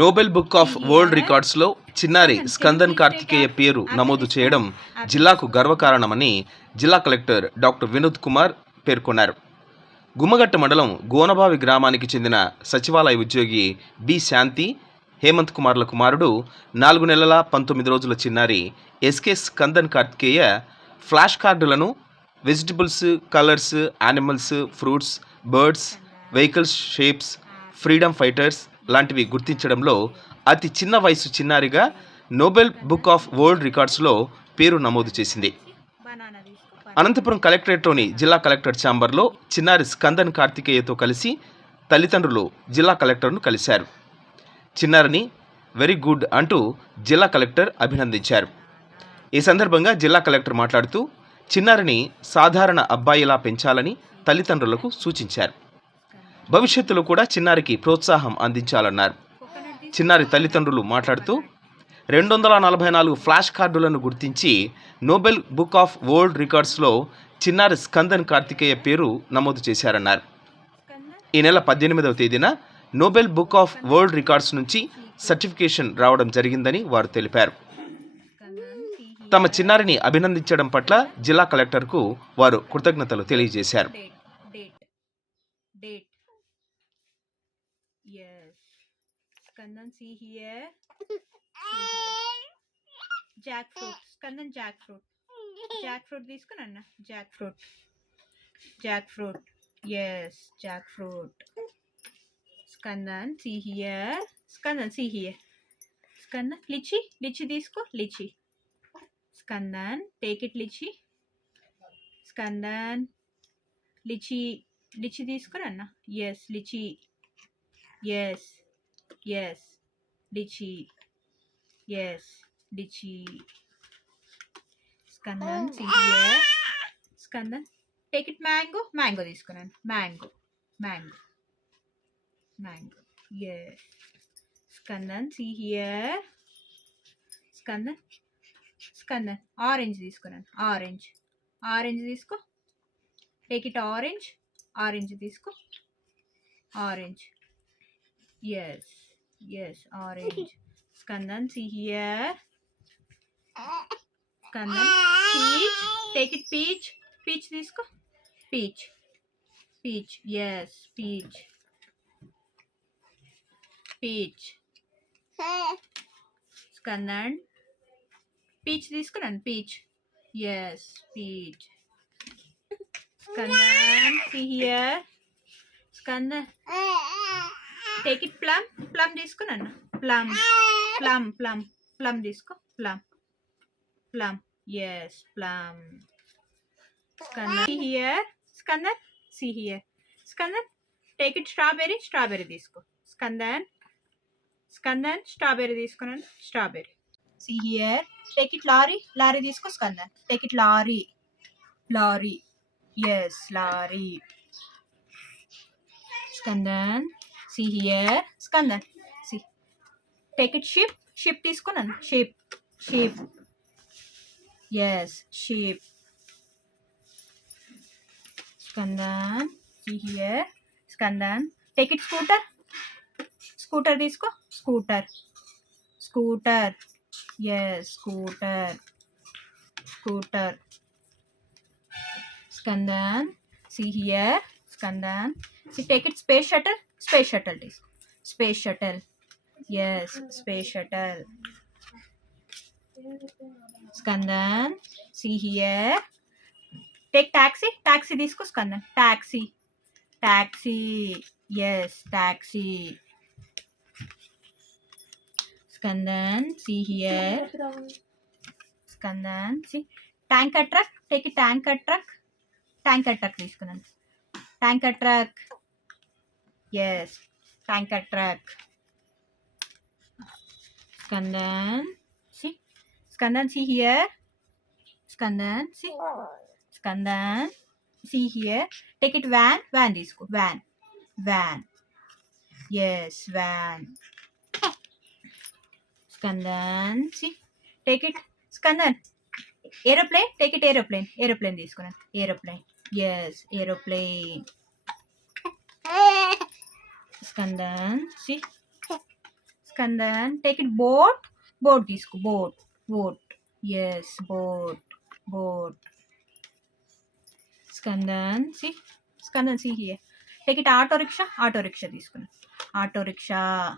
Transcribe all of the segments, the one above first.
Nobel book of world రికార్డ్స్లో చిన్నారి స్కందన్ కార్తికేయ పేరు నమోదు చేయడం జిల్లాకు గర్వకారణమని జిల్లా కలెక్టర్ డాక్టర్ వినోద్ కుమార్ పేర్కొన్నారు. గుమ్మగట్ట మండలం గోనబావి గ్రామానికి చెందిన సచివాలయ ఉద్యోగి బి శాంతి హేమంత్ కుమార్ల కుమారుడు 4 నెలల 19 రోజుల చిన్నారి ఎస్కే స్కందన్ కార్తికేయ ఫ్లాష్ కార్డులను vegetables, colours, animals, fruits, birds, vehicles shapes, freedom fighters లాంటివి గుర్తించడంలో అతి చిన్న వయసు చిన్నారిగా నోబెల్ బుక్ ఆఫ్ వరల్డ్ రికార్డ్స్లో పేరు నమోదు చేసింది. అనంతపురం కలెక్టరేట్లోని జిల్లా కలెక్టర్ ఛాంబర్లో చిన్నారి స్కందన్ కార్తికేయతో కలిసి తల్లిదండ్రులు జిల్లా కలెక్టర్ను కలిశారు. చిన్నారిని వెరీ గుడ్ అంటూ జిల్లా కలెక్టర్ అభినందించారు. ఈ సందర్భంగా జిల్లా కలెక్టర్ మాట్లాడుతూ చిన్నారిని సాధారణ అబ్బాయిలా పెంచాలని తల్లిదండ్రులకు సూచించారు. భవిష్యత్తులో కూడా చిన్నారికి ప్రోత్సాహం అందించాలన్నారు. చిన్నారి తల్లిదండ్రులు మాట్లాడుతూ 244 ఫ్లాష్ కార్డులను గుర్తించి నోబెల్ బుక్ ఆఫ్ వరల్డ్ రికార్డ్స్లో చిన్నారి స్కందన్ కార్తికేయ పేరు నమోదు చేశారన్నారు. ఈ నెల 18వ తేదీన Nobel book of world records నుంచి సర్టిఫికేషన్ రావడం జరిగిందని వారు తెలిపారు. తమ చిన్నారిని అభినందించడం పట్ల జిల్లా కలెక్టర్కు వారు కృతజ్ఞతలు తెలియజేశారు. Yes. Skandan, see here. Jackfruit. Skandan, jackfruit. Jackfruit తీసుకున్నా. Jackfruit. Jackfruit. Yes, jackfruit. Skandan, see here. Skandan, see here. Skandan, lychee. Lychee తీసుకో. Lychee. Skandan, take it lychee. Skandan, lychee. Lychee తీసుకున్నా. Yes, lychee. Yes, yes, lychee. Yes, lychee. Skandan, see here. Skandan, take it mango. Mango తీసుకున్నాను. Mango, mango, mango. Yes. Skandan, see here. Skandan, Skandan, orange తీసుకున్నాను. Orange, orange తీసుకో. Take it orange. Orange తీసుకో. Orange. Yes, yes, orange. Skandan, see here. Skandan, peach. Take it peach. Peach తీసుకో. Peach. Peach. Yes, peach. Peach. Skandan, peach తీసుకున్నాను. Peach. Yes, peach. Skandan, see here. Skandan, take it plum. Plum తీసుకున్నాను. Plum. Plum, plum. Plum తీసుకో. Plum. Plum. Yes, plum. Skandan, see here. Skandan, see here. Skandan, take it strawberry. Strawberry తీసుకో. Skandan, Skandan, strawberry తీసుకున్నాను. Strawberry. See here. Take it lorry. Lorry తీసుకో. Skandan, take it lorry. Lorry. Yes, lorry. Skandan, see here. Skandan, see. Take it sheep. Sheep తీసుకున్నాను. Sheep. Sheep. Yes, sheep. Skandan, see here. Skandan, take it scooter. Scooter తీసుకో. Scooter. Scooter. Yes, scooter. Scooter. Skandan, see here. Skandan, see, take it space shuttle. Space shuttle తీసుకో. Space shuttle. Yes, space shuttle. Skandan, see here. Take taxi. Taxi తీసుకో. Skandan, taxi. Taxi. Yes, taxi. Skandan, see here. Skandan, see. Tanker truck. Take it tanker truck. Tanker truck తీసుకున్నాను. Tanker truck. Yes, tanker truck. Skandan, see. Skandan, see here. Skandan, see. Skandan, see here. Take it van. Van తీసుకో. Van. Van. Yes, van. Skandan, see. Take it. Skandan, aeroplane. Take it aeroplane. Aeroplane తీసుకున్నాను. Aeroplane. Yes, aeroplane. Skandan, see. Skandan, take it boat. Boat తీసుకో. Boat. Boat. Yes, boat. Boat. Skandan, see. Skandan, see here. Take it auto rickshaw. Auto rickshaw తీసుకున్నా. Auto rickshaw.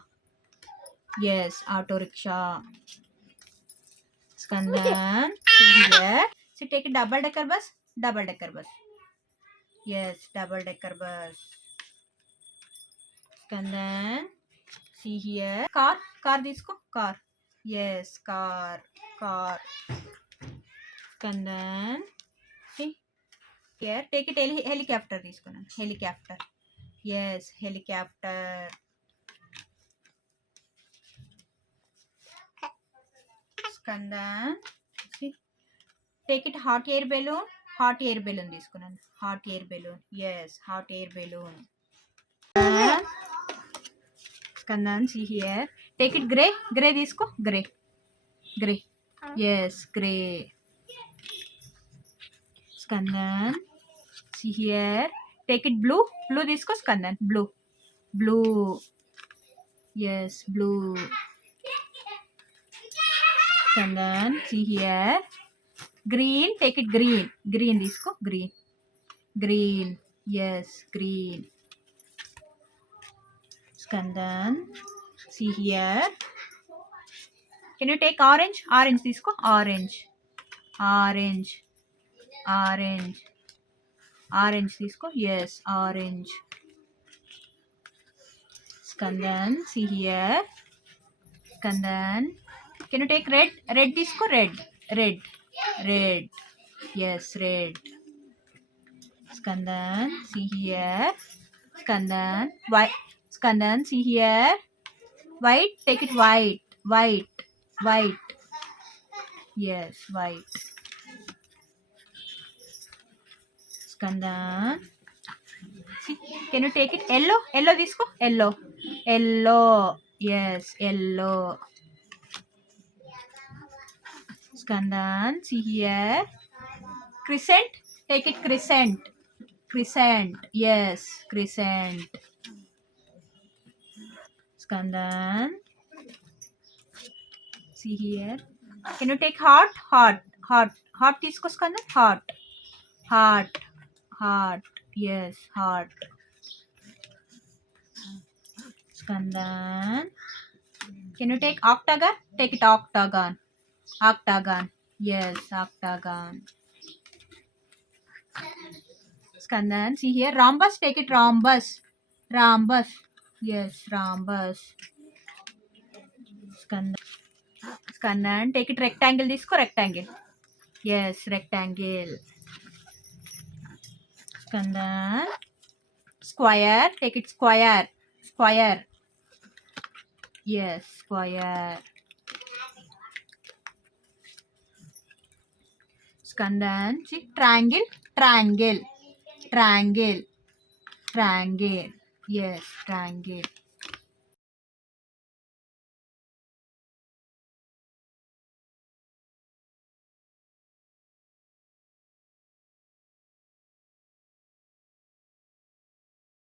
Yes, auto rickshaw. Skandan, see here. See, take it double decker bus. Double decker bus. Yes, double decker bus. Skandan, see here. Car. Car తీసుకో. Car. Yes, car. Car. Skandan, see here. Take it helicopter తీసుకున్నాను. Helicopter. Yes, helicopter. Skandan, see. Take it hot air balloon. Hot air balloon తీసుకున్నాను. Hot air balloon. Yes, hot air balloon. Skandan, see here. Take it gray. Gray తీసుకో. Gray. Gray. Yes, gray. Skandan, see here. Take it blue. Blue తీసుకో. Skandan, blue. Blue. Yes, blue. Skandan, see here. Green. Take it green. Green తీసుకో. Green. Green. Yes, green. Skandan, see here. Can you take orange? Orange తీసుకో. Orange. Orange. Orange. Orange తీసుకో. Yes, orange. Skandan, see here. Skandan, can you take red? Red తీసుకో. Red. Red. Red. Yes, red. Skandan, see here. Skandan, white. Skandan, see here. White. Take it white. White. White. Yes, white. Skandan, see. Can you take it yellow? Yellow తీసుకో. Yellow. Yellow. Yes, yellow. Skandan, see here. Crescent. Take it crescent. Crescent. Yes, crescent. Skandan, see here. Can you take heart? Heart. Heart. Heart తీసుకో. Skandan. Heart. Heart. Heart. Yes, heart. Skandan, can you take octagon? Take it octagon. Octagon. Yes, octagon. Skandan, see here. Rhombus. Take it rhombus. Rhombus. Yes, rhombus. Skandan, take it rectangle. తీసుకో. Rectangle. Yes, rectangle. Skandan, square. Take it square. Square. Yes, square. Skandan, see, triangle. Triangle. Triangle. Triangle. Yes, triangle.